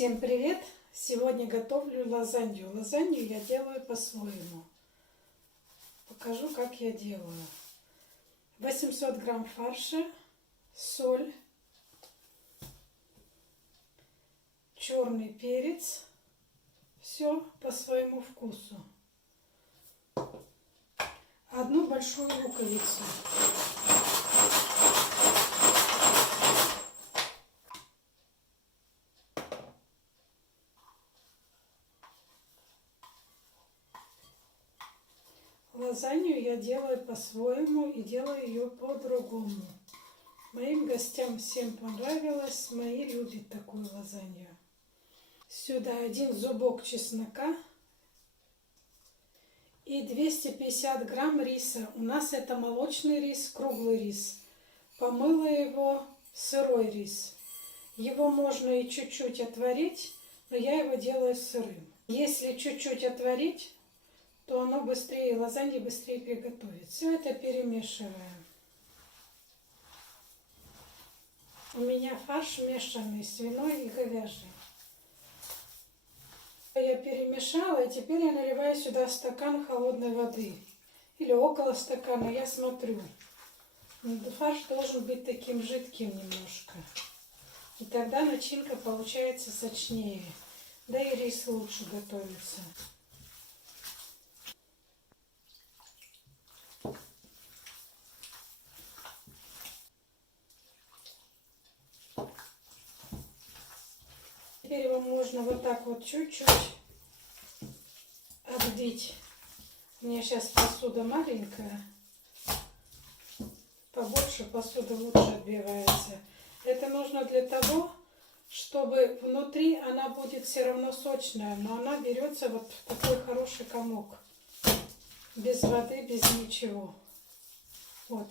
Всем привет! Сегодня готовлю лазанью. Лазанью я делаю по-своему. Покажу, как я делаю. 800 грамм фарша, соль, черный перец. Все по своему вкусу. Одну большую луковицу. Лазанью я делаю по-своему и делаю ее по-другому. Моим гостям всем понравилось, мои любят такую лазанью. Сюда 1 зубок чеснока и 250 грамм риса. У нас это молочный рис, круглый рис. Помыла его, сырой рис. Его можно и чуть-чуть отварить, но я его делаю сырым. Если чуть-чуть отварить, то оно быстрее, лазанья быстрее приготовится. Все это перемешиваем. У меня фарш мешанный, свиной и говяжий. Я перемешала, и теперь я наливаю сюда стакан холодной воды. Или около стакана, я смотрю. Фарш должен быть таким жидким немножко. И тогда начинка получается сочнее. Да и рис лучше готовится. Теперь его можно вот так вот чуть-чуть отбить. У меня сейчас посуда маленькая. Побольше посуда лучше отбивается. Это нужно для того, чтобы внутри она будет все равно сочная, но она берется вот в такой хороший комок. Без воды, без ничего. Вот.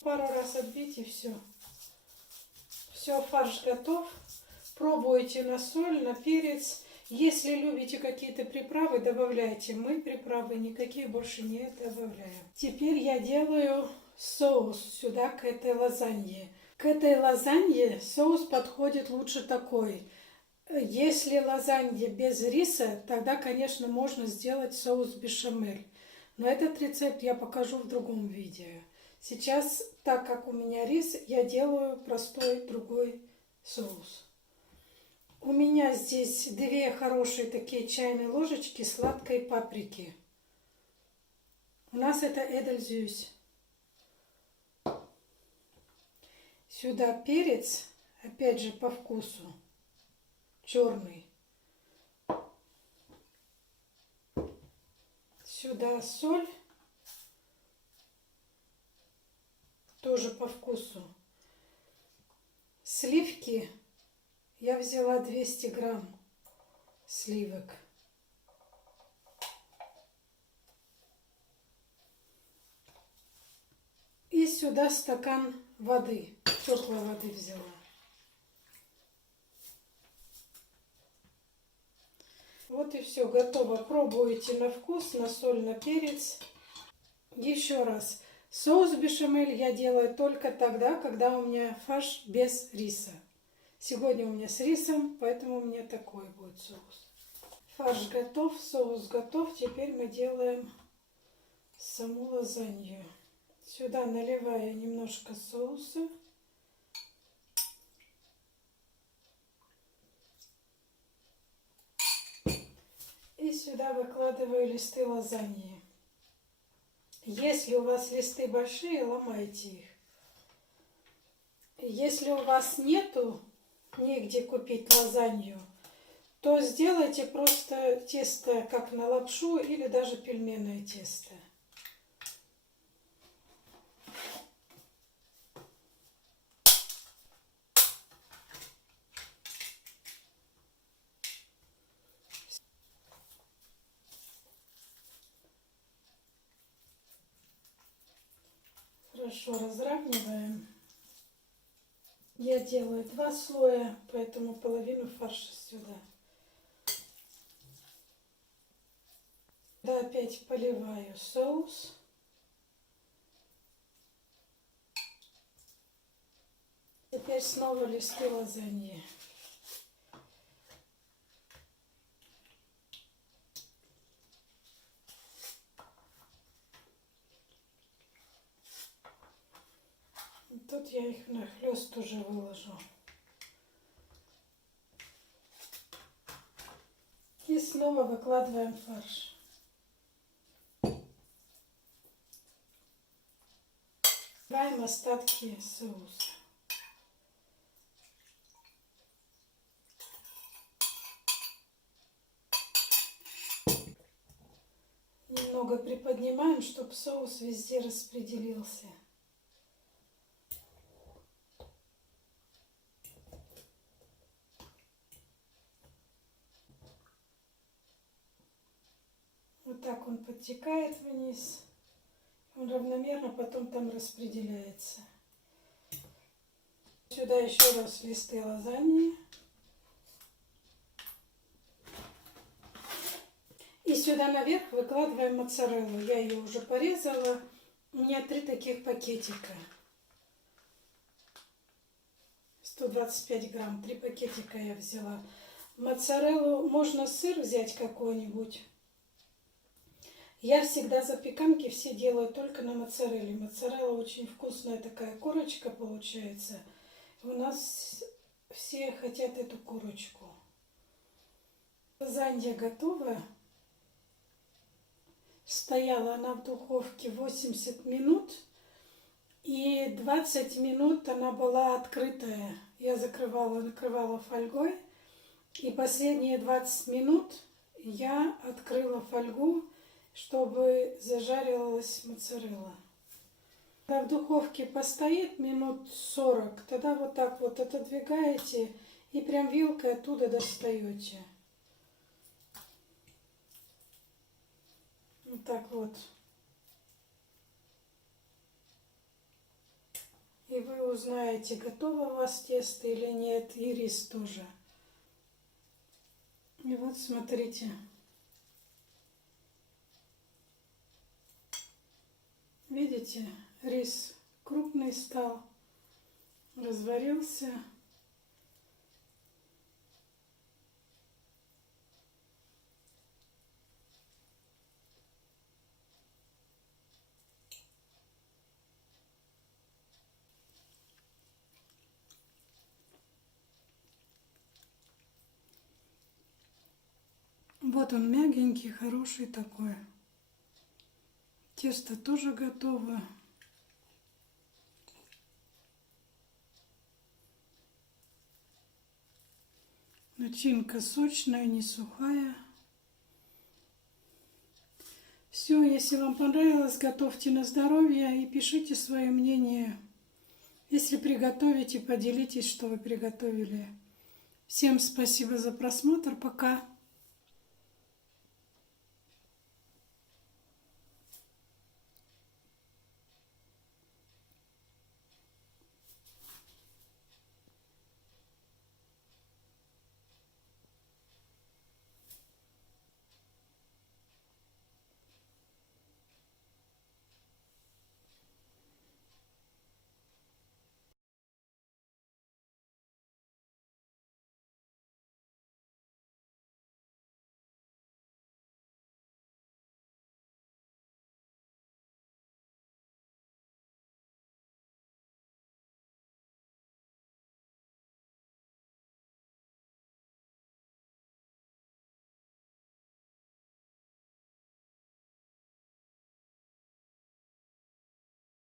Пару раз отбить и все. Все, фарш готов. Пробуйте на соль, на перец. Если любите какие-то приправы, добавляйте. Мы приправы никакие больше не добавляем. Теперь я делаю соус сюда, к этой лазанье. К этой лазанье соус подходит лучше такой. Если лазанья без риса, тогда, конечно, можно сделать соус бешамель. Но этот рецепт я покажу в другом видео. Сейчас, так как у меня рис, я делаю простой другой соус. У меня здесь 2 хорошие такие чайные ложечки сладкой паприки. У нас это Эдельзюсь. Сюда перец, опять же по вкусу, черный. Сюда соль, тоже по вкусу. Сливки, я взяла 200 грамм сливок. И сюда стакан воды, теплой воды взяла. Вот и все, готово. Пробуйте на вкус, на соль, на перец. Еще раз. Соус бешамель я делаю только тогда, когда у меня фарш без риса. Сегодня у меня с рисом, поэтому у меня такой будет соус. Фарш готов, соус готов. Теперь мы делаем саму лазанью. Сюда наливаю немножко соуса. И сюда выкладываю листы лазаньи. Если у вас листы большие, ломайте их. Если у вас нету, негде купить лазанью, то сделайте просто тесто как на лапшу или даже пельменное тесто. Хорошо разравниваем. Я делаю 2 слоя, поэтому половину фарша сюда. Да, опять поливаю соус. Теперь снова листы лазаньи. Тут я их нахлёст уже выложу. И снова выкладываем фарш. Убираем остатки соуса. Немного приподнимаем, чтобы соус везде распределился. Вот так он подтекает вниз. Он равномерно потом там распределяется. Сюда еще раз листы лазаньи. И сюда наверх выкладываем моцареллу. Я ее уже порезала. У меня 3 таких пакетика. 125 грамм. 3 пакетика я взяла. Моцареллу можно сыр взять какой-нибудь. Я всегда запеканки все делаю только на моцарелле. Моцарелла очень вкусная такая корочка получается. У нас все хотят эту курочку. Лазанья готова. Стояла она в духовке 80 минут. И 20 минут она была открытая. Я накрывала фольгой. И последние 20 минут я открыла фольгу, чтобы зажарилась моцарелла. Когда в духовке постоит минут 40, тогда вот так вот отодвигаете и прям вилкой оттуда достаете. Вот так вот. И вы узнаете, готово у вас тесто или нет, и рис тоже. И вот смотрите. Видите, рис крупный стал, разварился. Вот он мягенький, хороший такой. Тесто тоже готово. Начинка сочная, не сухая. Все, если вам понравилось, готовьте на здоровье и пишите свое мнение. Если приготовите, поделитесь, что вы приготовили. Всем спасибо за просмотр. Пока.